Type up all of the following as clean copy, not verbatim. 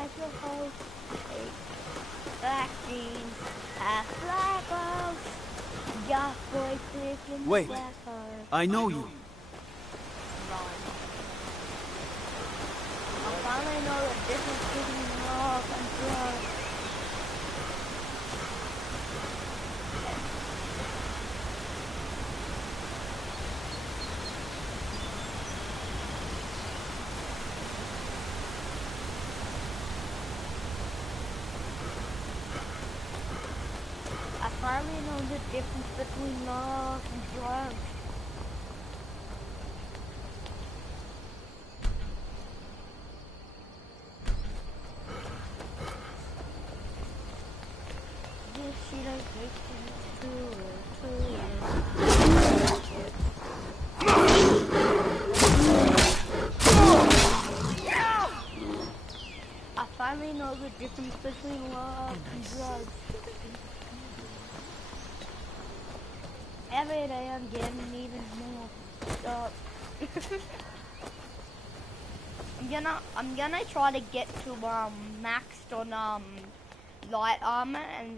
as your host. Black jeans, half black rose. Got boy flicking the Wait, black heart. I know you. Run. I finally know the difference between love and drugs. I finally know the difference between love and drugs. This shit I think is too. I finally know the difference between love and drugs. Every day I'm getting even more stuff. I'm gonna try to get to maxed on light armor, and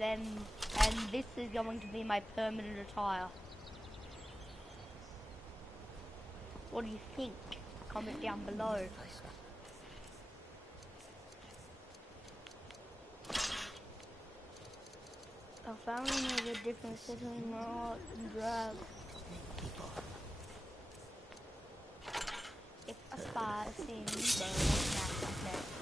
this is going to be my permanent attire. What do you think? Comment down below. I finally know the difference between love and drugs. If a spy sees me, then that's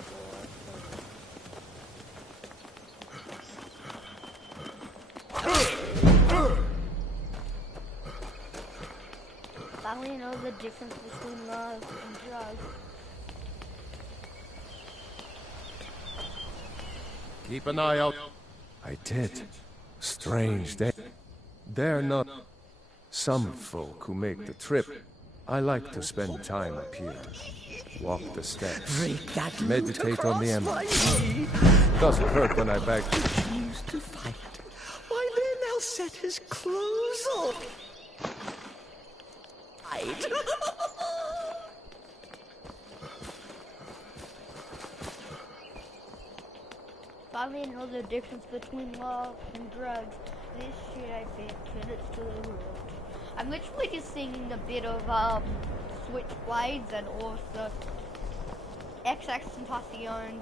finally know the difference between love and drugs. Keep an eye out. I did. Strange day. They're not some folk who make the trip. I like to spend time up here. Walk the steps. Meditate on the emerald. Doesn't hurt when I beg. Used to fight. Why then I'll set his clothes off. Finally know the difference between love and drugs. This shit I think, and it's to the world. I'm literally just singing a bit of Switchblades and also XXXTentacion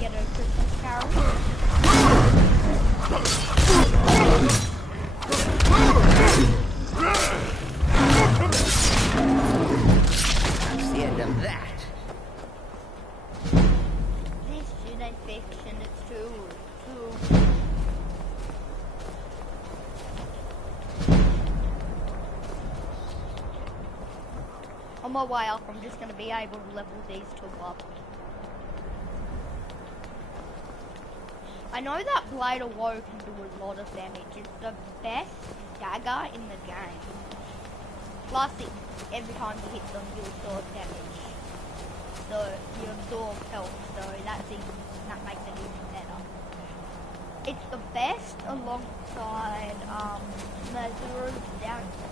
Ghetto Christmas Carol. That's the end of that. This shit ain't fiction, it's true. On my way up, I'm just gonna be able to level these two up. I know that Blade of Woe can do a lot of damage. It's the best dagger in the game. Plus, every time you hit them, you absorb damage. So, you absorb health, so that makes it even better. It's the best alongside Mazuru's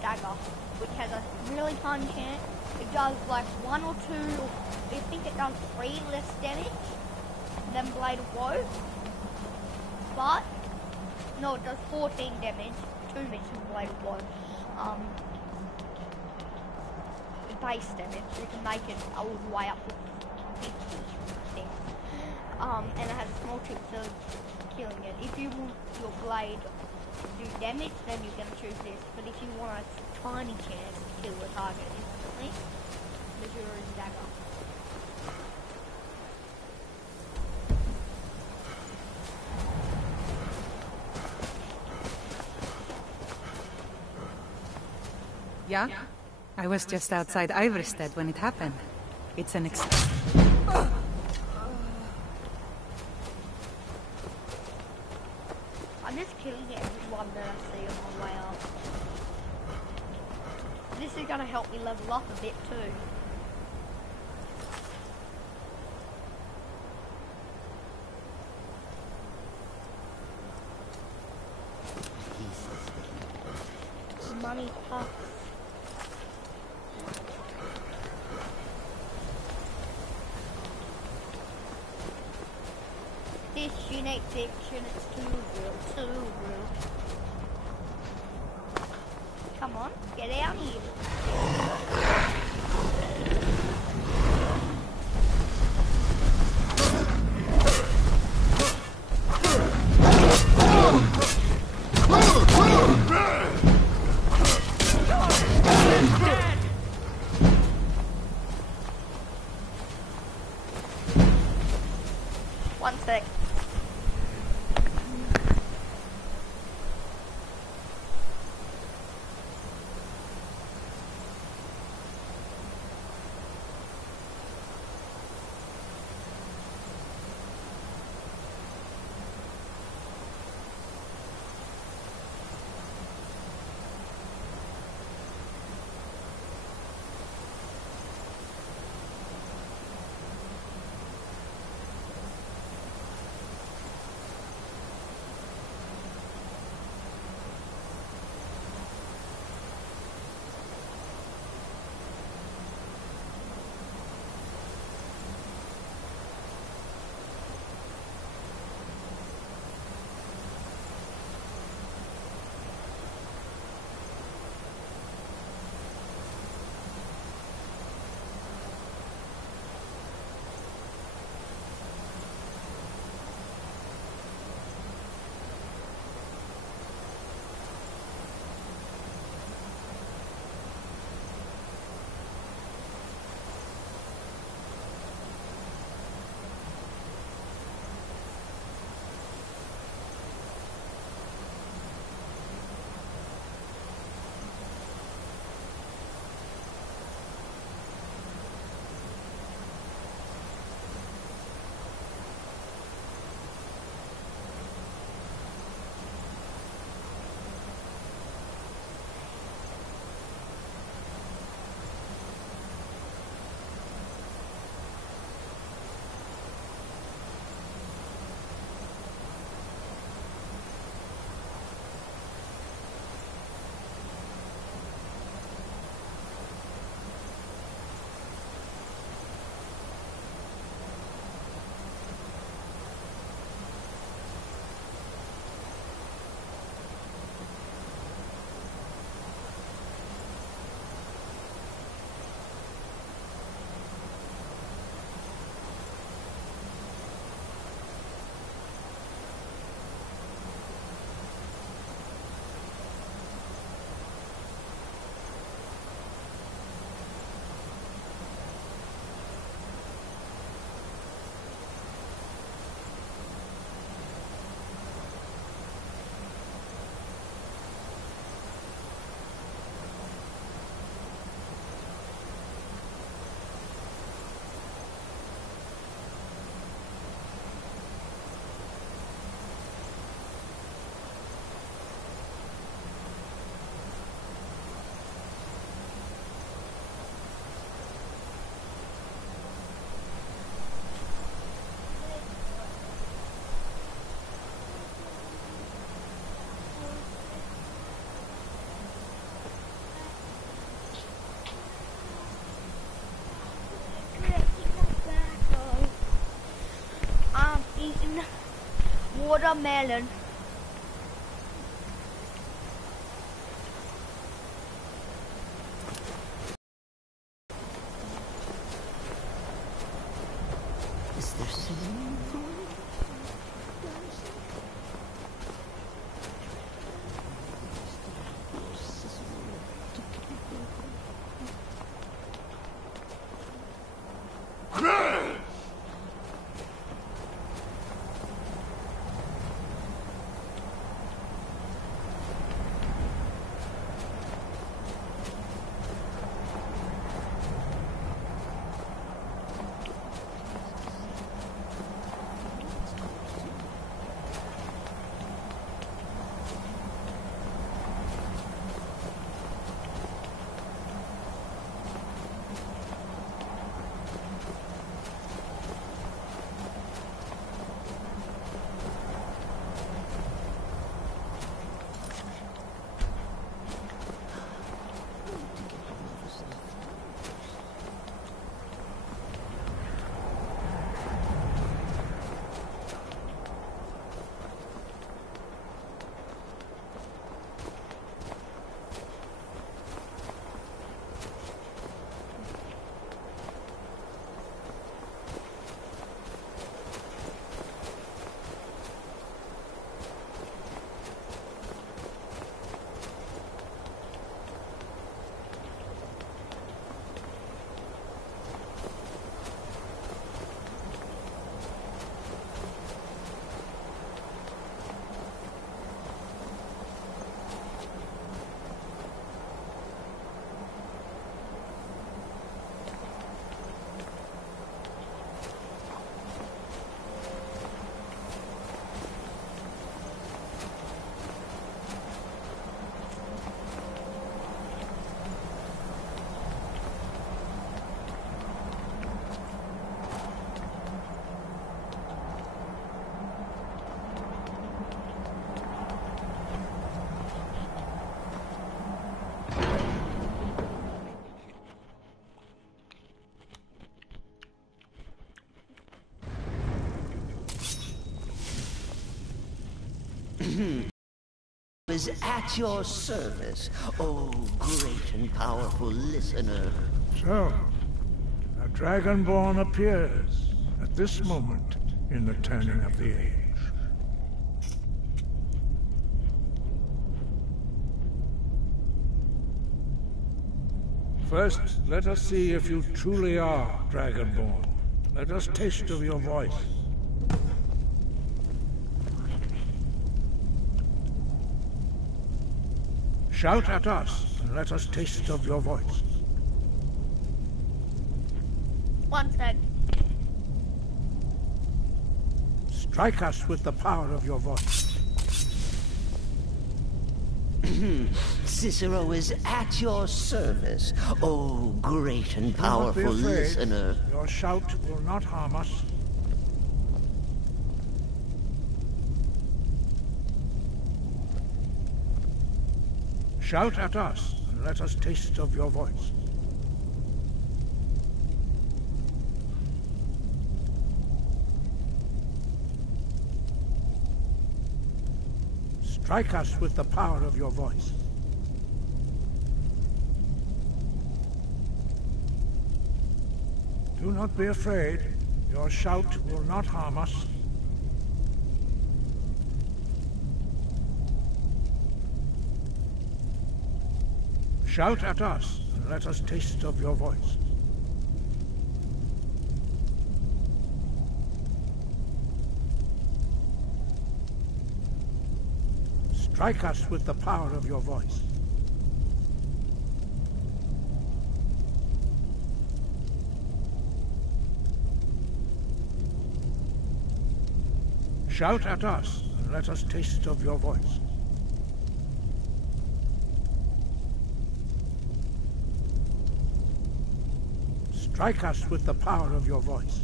dagger, which has a really fun chance. It does like 1 or 2, I think it does 3 less damage than Blade of Woe. But, no, it does 14 damage, 2 less than Blade of Woe. The base damage, you can make it all the way up to 50, I think. And it has a small chance of killing it. If you want your blade to do damage, then you're going to choose this. But if you want a tiny chance to kill the target instantly, Mazuru's dagger. Yeah? I was just outside Iverstead when it happened. It's an I'm just killing everyone that I see on my way up. This is gonna help me level up a bit too. Money puffs. this shit ain't fiction, it's too real, too real. Come on, get out here. One sec. Watermelon. Is there someone for me? Is at your service, oh great and powerful listener. So, a Dragonborn appears at this moment in the turning of the age. First, let us see if you truly are Dragonborn. Let us taste of your voice. Shout at us, and let us taste of your voice. One sec. Strike us with the power of your voice. Cicero is at your service, oh great and Do not be powerful afraid. listener. Your shout will not harm us. Shout at us, and let us taste of your voice. Strike us with the power of your voice. Do not be afraid. Your shout will not harm us. Shout at us, and let us taste of your voice. Strike us with the power of your voice. Shout at us, and let us taste of your voice. Strike us with the power of your voice.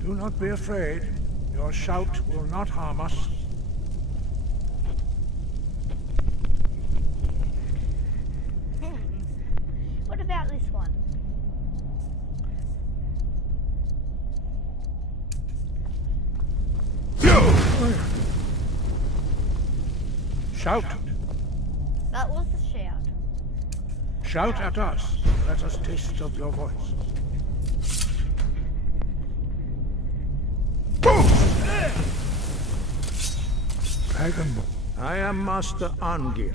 Do not be afraid. Your shout will not harm us. What about this one? Shout. That was the shout. Shout at us. Let us taste of your voice. Dragonborn. I am Master Angir.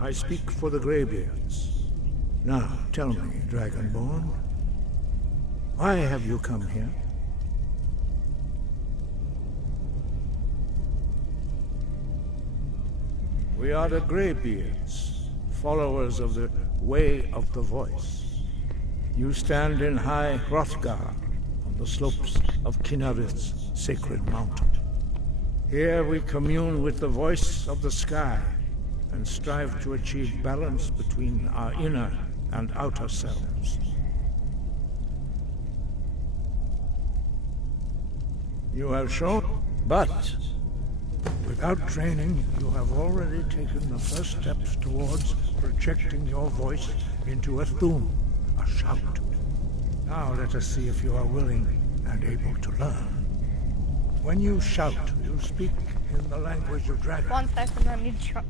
I speak for the Greybeards. Now, tell me, Dragonborn, why have you come here? We are the Greybeards, followers of the Way of the Voice. You stand in high Hrothgar, on the slopes of Kinnarith's sacred mountain. Here we commune with the voice of the sky, and strive to achieve balance between our inner and outer selves. You have shown, but without training, you have already taken the first steps towards projecting your voice into a thum, a shout. Now let us see if you are willing and able to learn. When you shout, you speak in the language of dragons. 1 second, I need to try.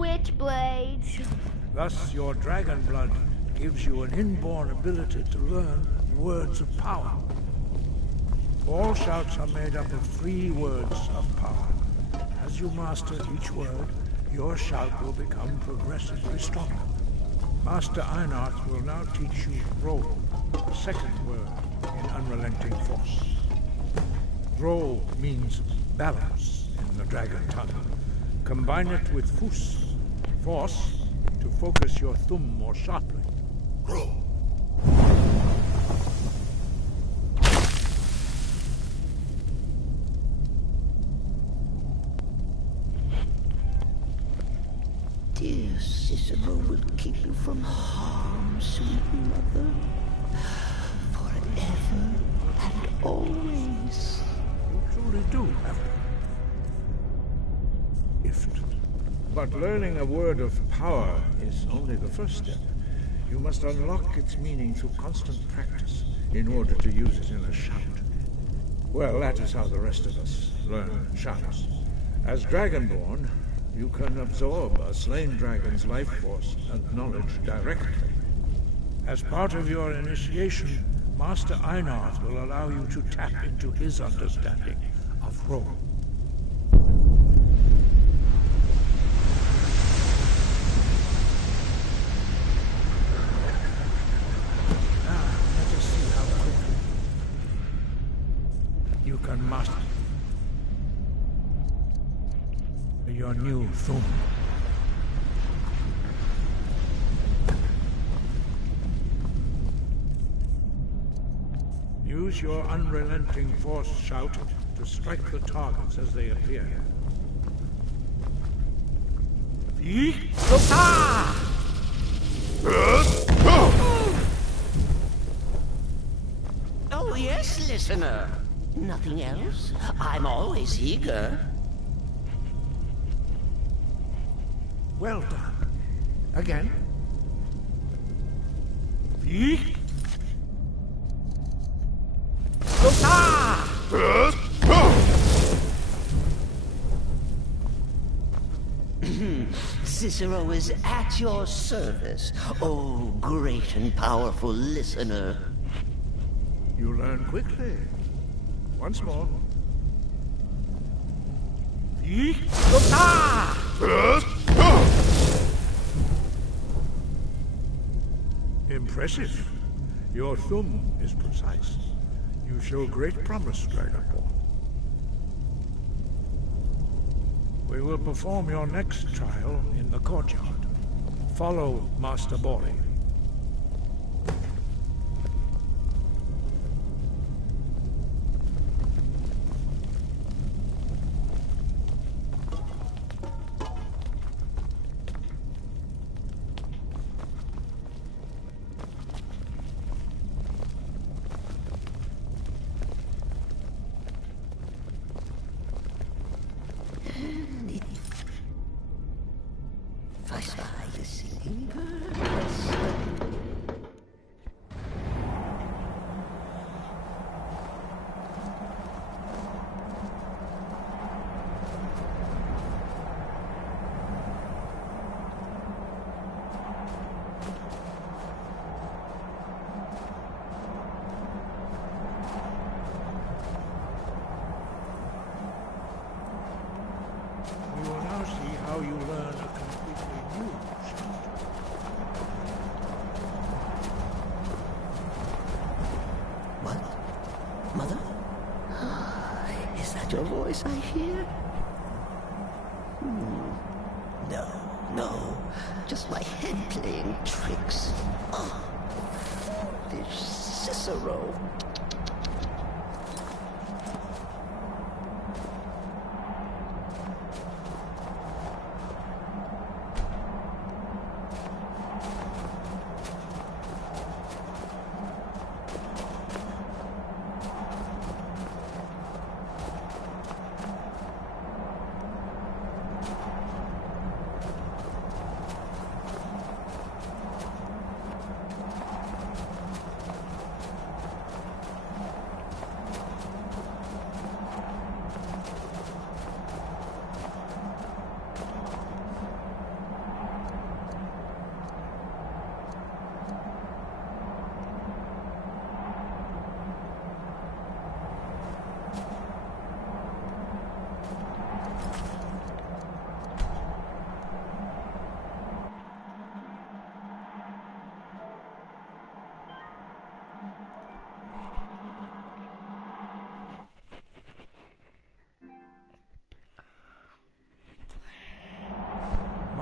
Switchblades. Thus, your dragon blood gives you an inborn ability to learn words of power. All shouts are made up of 3 words of power. As you master each word, your shout will become progressively stronger. Master Einarth will now teach you Roll, the second word in Unrelenting Force. Roll means balance in the dragon tongue. Combine it with Fus, force, to focus your thumb more sharply. Roll. Dear Cicero will keep you from harm, sweet mother, forever and always. You truly do have a gift. But learning a word of power is only the first step. You must unlock its meaning through constant practice in order to use it in a shout. Well, that is how the rest of us learn shouts. As Dragonborn, you can absorb a slain dragon's life force and knowledge directly. As part of your initiation, Master Einarth will allow you to tap into his understanding of Roll. Now, let us see how quickly you can master your new thumb. Use your unrelenting force shout to strike the targets as they appear. Oh, yes, listener. Nothing else? I'm always eager. Well done. Again. Cicero is at your service, oh great and powerful listener. You learn quickly. Once more. Impressive. Your thumb is precise. You show great promise, Dragonborn. We will perform your next trial in the courtyard. Follow Master Bori. We will now see how you learn a completely new shout. What? Mother? Is that your voice I hear? No, no. Just my head playing tricks. Oh, this Cicero.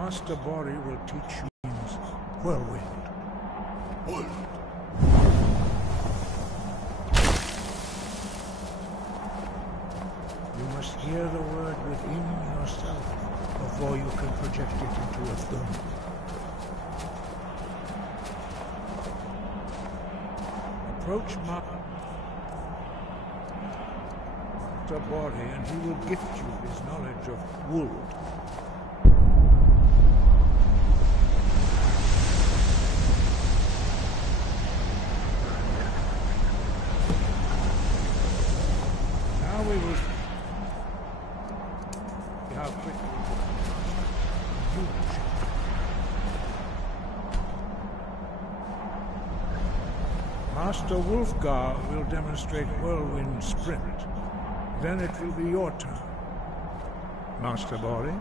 Master Bori will teach you means whirlwind. You must hear the word within yourself before you can project it into a thumb. Approach Master Bori and he will gift you his knowledge of wood. Now we will see how quickly you will change. Master Wolfgar will demonstrate whirlwind sprint. Then it will be your turn. Master Bori.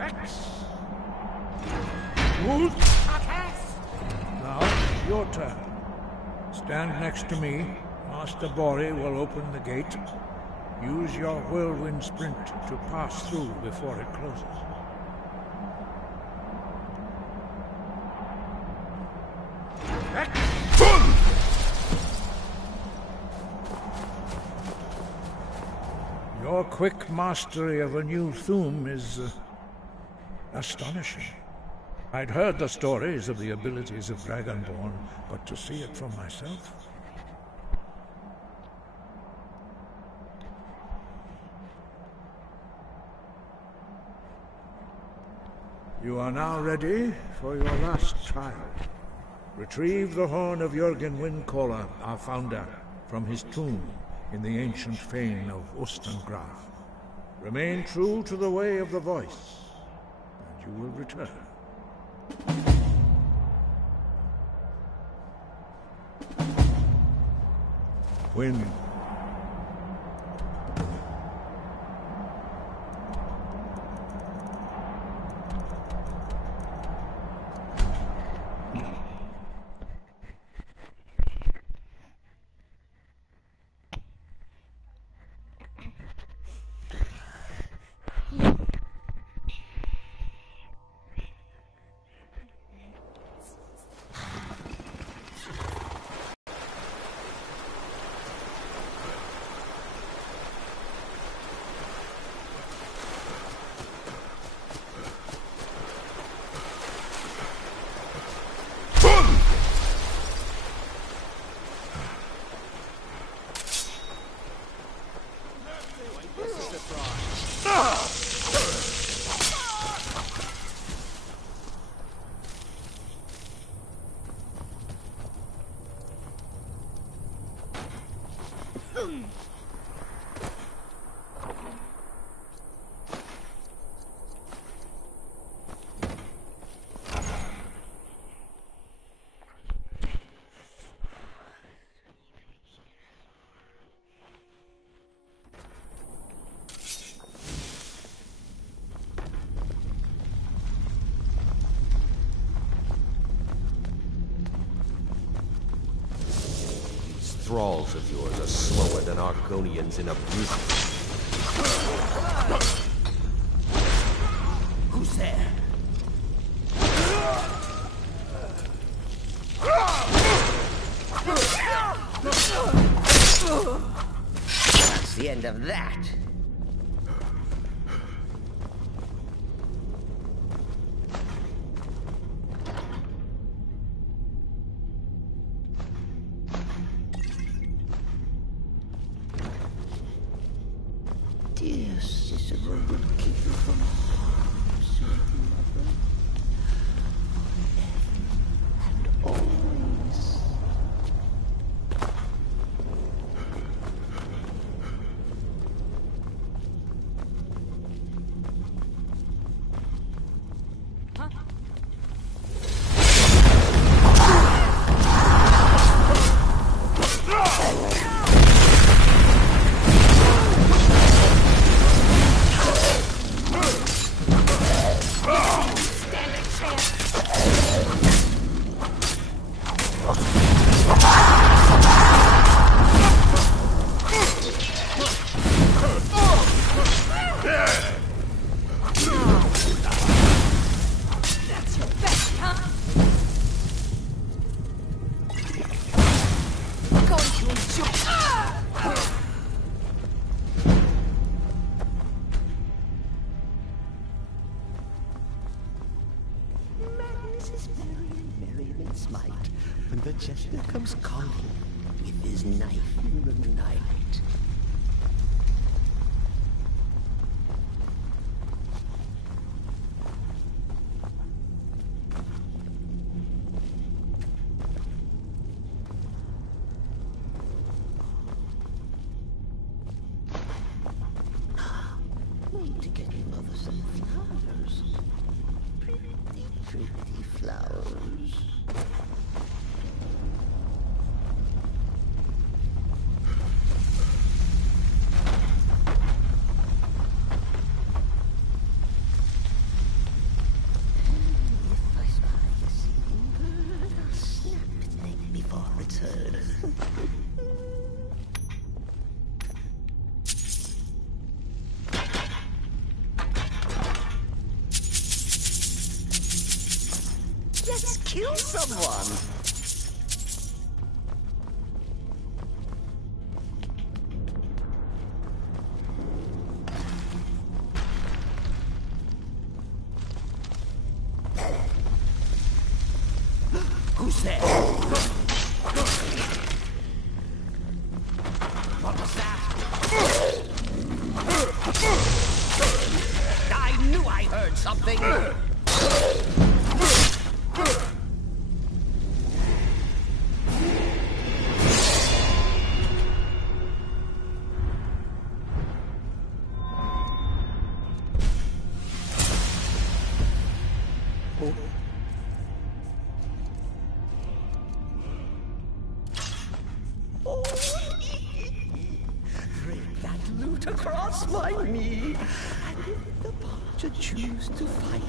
X. Wolf. Now it's your turn. Stand next to me. Master Bori will open the gate. Use your whirlwind sprint to pass through before it closes. Your quick mastery of a new Thum is astonishing. I'd heard the stories of the abilities of Dragonborn, but to see it for myself... You are now ready for your last trial. Retrieve the horn of Jürgen Windcaller, our founder, from his tomb in the ancient fane of Ustengraf. Remain true to the way of the voice, and you will return. Wind. Thralls of yours are slower than Argonians in a brute. Who's there? That's the end of that. Dear Cicero will keep you from harm, sweet mother, forever and always. jester comes calling with his knife in the night. Need to get your mother some flowers. Pretty flowers. If I spy a singing bird, I'll snap its neck before it's heard. Let's kill someone! Who's there? What was that? I knew I heard something! Break that loot across my knee. And if the Podger choose to fight,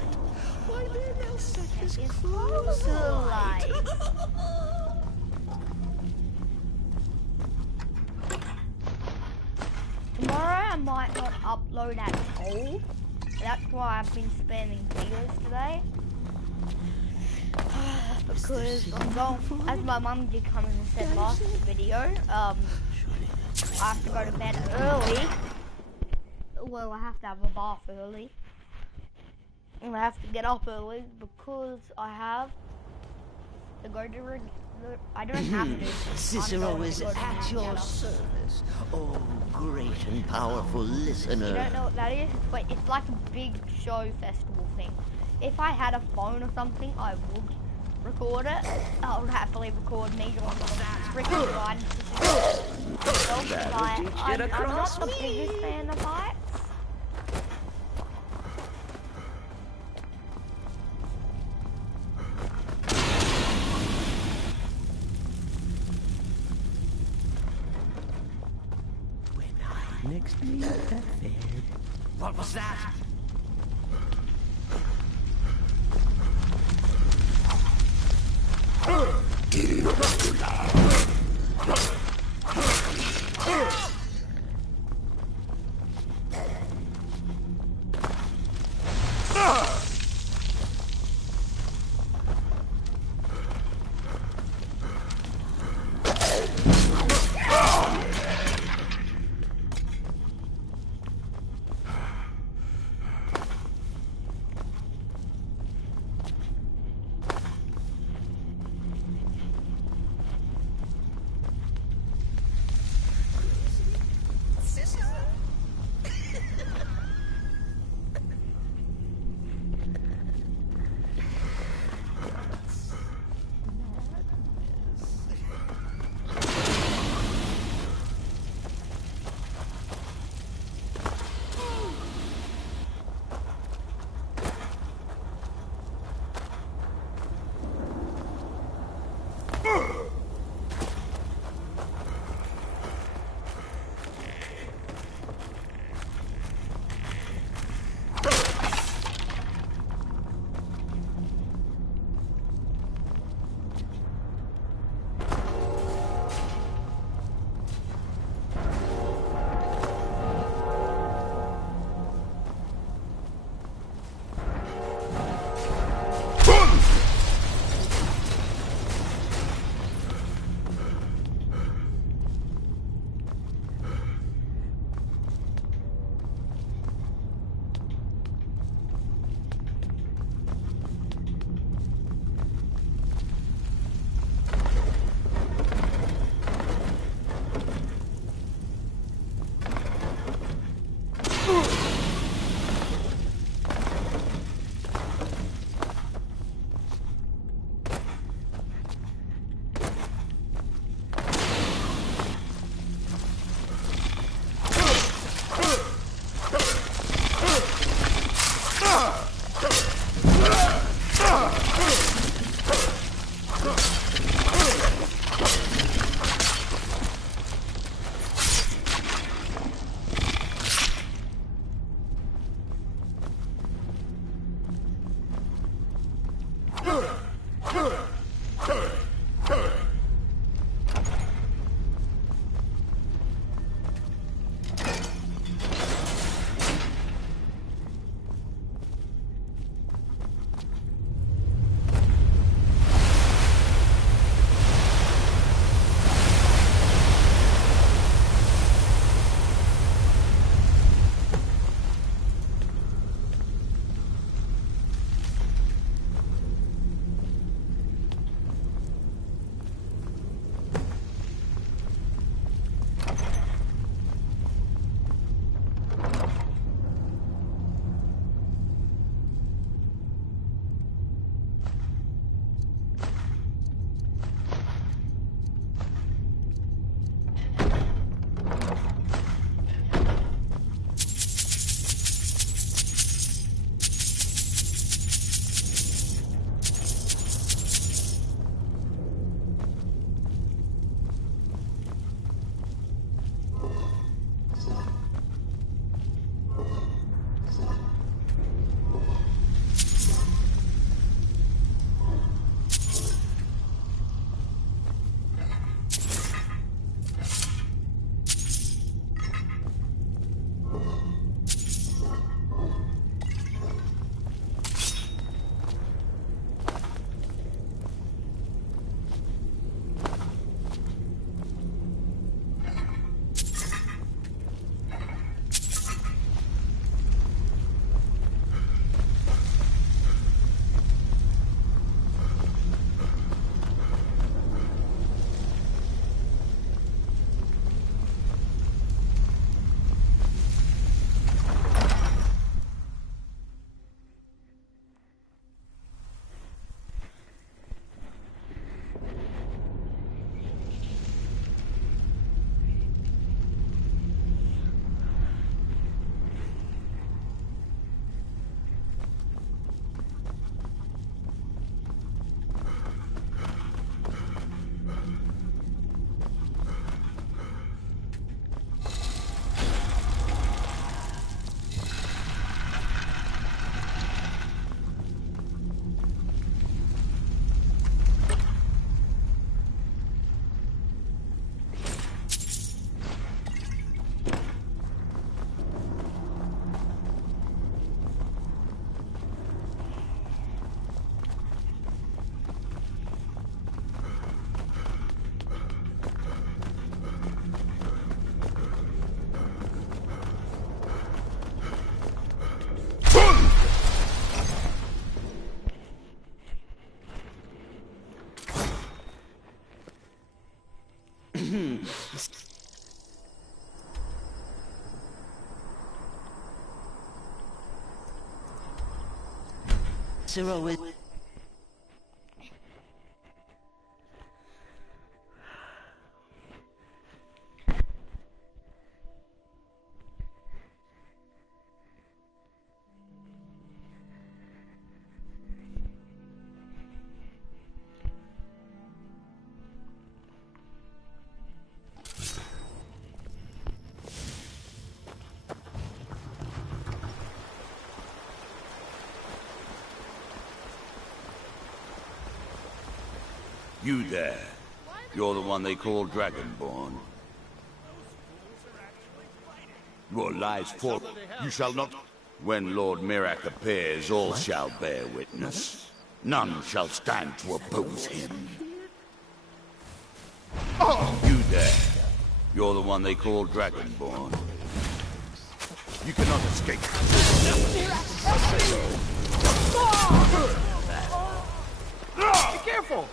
why then they'll set his clothes alight. Tomorrow I might not upload at all. That's why I've been spamming videos today. Because I'm going, as my mum did come in and said last video, I have to go to bed early. Well, I have to have a bath early. And I have to get up early because I have to go to I don't have to. Cicero is at your service, oh great and powerful listener. You don't know what that is? But it's like a big show festival thing. If I had a phone or something, I would record it. I would happily record me doing the freaking ride. I'm not the biggest fan of heights. When I next meet that bed. What was that? Cicero is... You there. You're the one they call Dragonborn. Your lies fall. You shall not... When Lord Mirac appears, all shall bear witness. None shall stand to oppose him. Oh! You there. You're the one they call Dragonborn. You cannot escape. Be careful!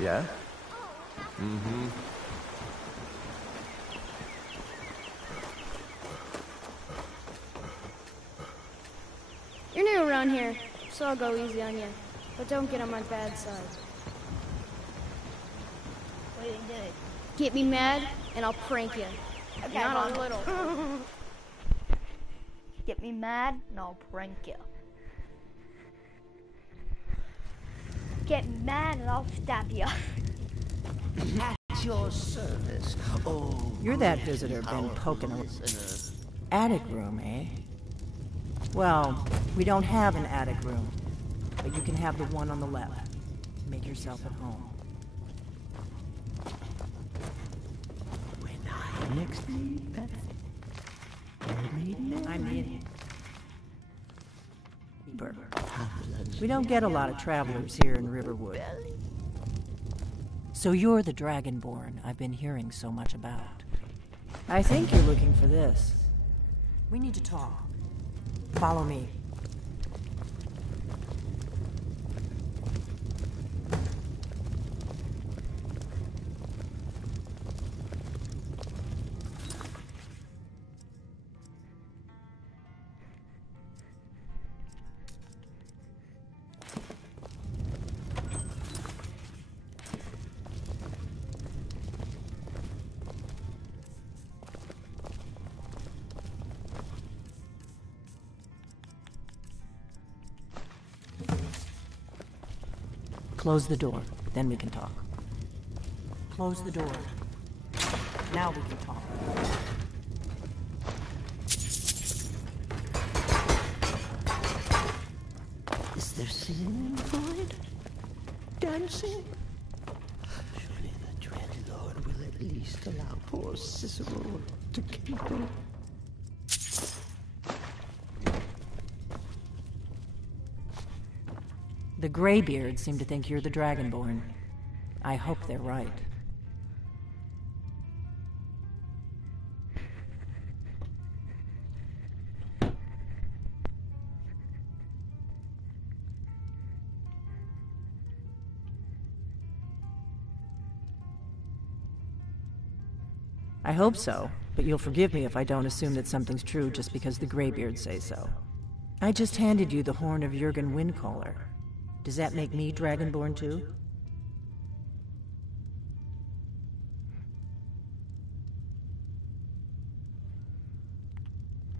Yeah? Mm-hmm. You're new around here, so I'll go easy on you. But don't get on my bad side. What are you gonna do? Get me mad, and I'll prank you. Okay, Not Mom. a little. Get me mad, and I'll prank you. Get me mad, and I'll stab you. At your service, oh... You're that visitor been poking around. Attic room, eh? Well, we don't have an attic room, but you can have the one on the left. Make yourself at home. When I next meet that... I'm the idiot. We don't get a lot of travelers here in Riverwood. So you're the Dragonborn I've been hearing so much about. I think you're looking for this. We need to talk. Follow me. Close the door, then we can talk. Close the door. Now we can talk. Is there singing void? Dancing? Surely the dread Lord will at least allow poor Cicero to caper. The Greybeards seem to think you're the Dragonborn. I hope they're right. I hope so, but you'll forgive me if I don't assume that something's true just because the Greybeards say so. I just handed you the horn of Jurgen Windcaller. Does that make me Dragonborn too?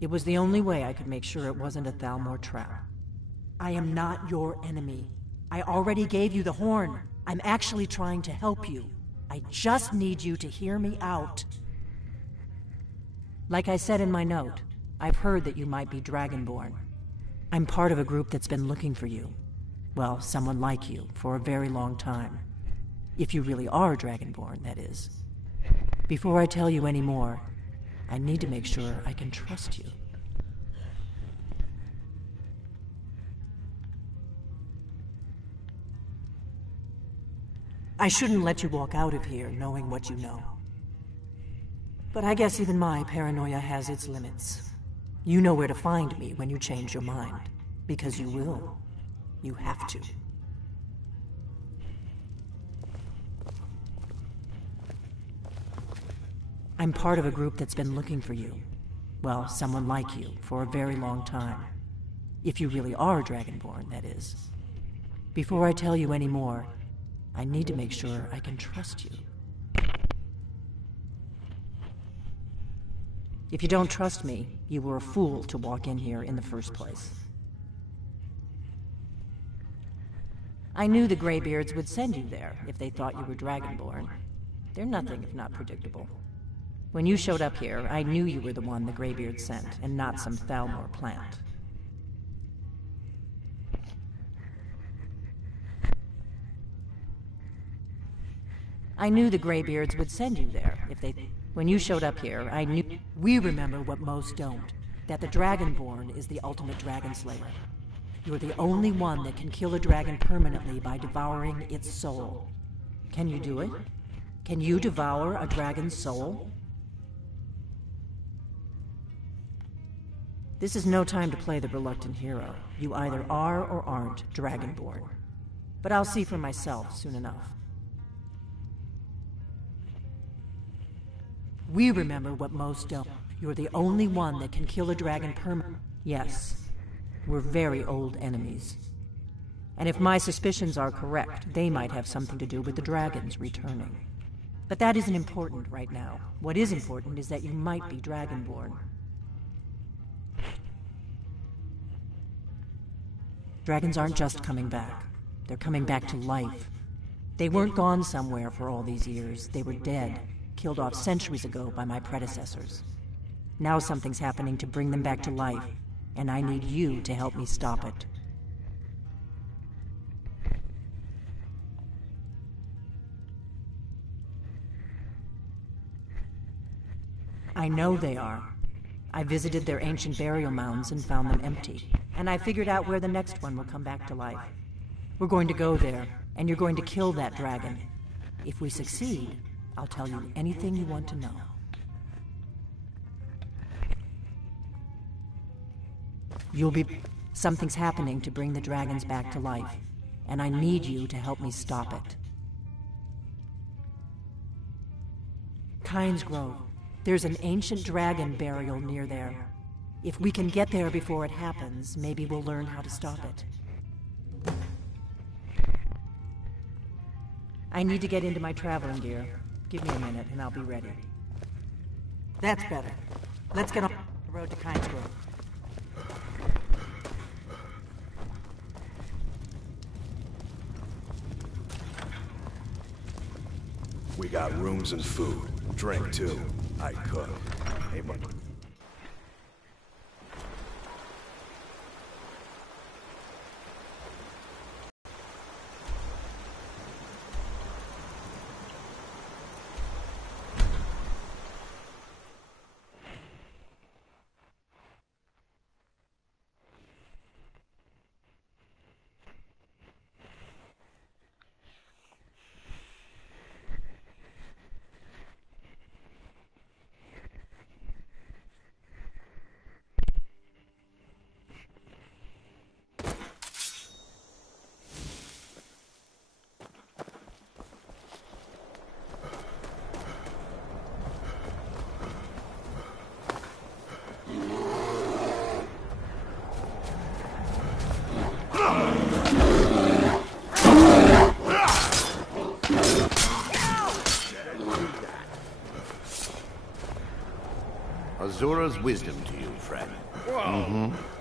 It was the only way I could make sure it wasn't a Thalmor trap. I am not your enemy. I already gave you the horn. I'm actually trying to help you. I just need you to hear me out. Like I said in my note, I've heard that you might be Dragonborn. I'm part of a group that's been looking for you. Well, someone like you, for a very long time. If you really are Dragonborn, that is. Before I tell you any more, I need to make sure I can trust you. I shouldn't let you walk out of here knowing what you know. But I guess even my paranoia has its limits. You know where to find me when you change your mind. Because you will. You have to. I'm part of a group that's been looking for you. Well, someone like you, for a very long time. If you really are Dragonborn, that is. Before I tell you any more, I need to make sure I can trust you. If you don't trust me, you were a fool to walk in here in the first place. I knew the Greybeards would send you there if they thought you were Dragonborn. They're nothing if not predictable. When you showed up here, I knew you were the one the Greybeards sent, and not some Thalmor plant. I knew the Greybeards would send you there if they... When you showed up here, I knew... We remember what most don't. That the Dragonborn is the ultimate dragon slayer. You're the only one that can kill a dragon permanently by devouring its soul. Can you do it? Can you devour a dragon's soul? This is no time to play the reluctant hero. You either are or aren't Dragonborn. But I'll see for myself soon enough. We remember what most don't. You're the only one that can kill a dragon Yes, we're very old enemies. And if my suspicions are correct, they might have something to do with the dragons returning. But that isn't important right now. What is important is that you might be Dragonborn. Dragons aren't just coming back. They're coming back to life. They weren't gone somewhere for all these years. They were dead, killed off centuries ago by my predecessors. Now something's happening to bring them back to life, and I need you to help me stop it. I know they are. I visited their ancient burial mounds and found them empty, and I figured out where the next one will come back to life. We're going to go there, and you're going to kill that dragon. If we succeed, I'll tell you anything you want to know. Something's happening to bring the dragons back to life, and I need you to help me stop it. Kynes Grove. There's an ancient dragon burial near there. If we can get there before it happens, maybe we'll learn how to stop it. I need to get into my traveling gear. Give me a minute and I'll be ready. That's better. Let's get on the road to Kynes Grove. We got rooms and food. Drink, too. I cook. Hey, but... Azura's wisdom to you, friend. Mm-hmm.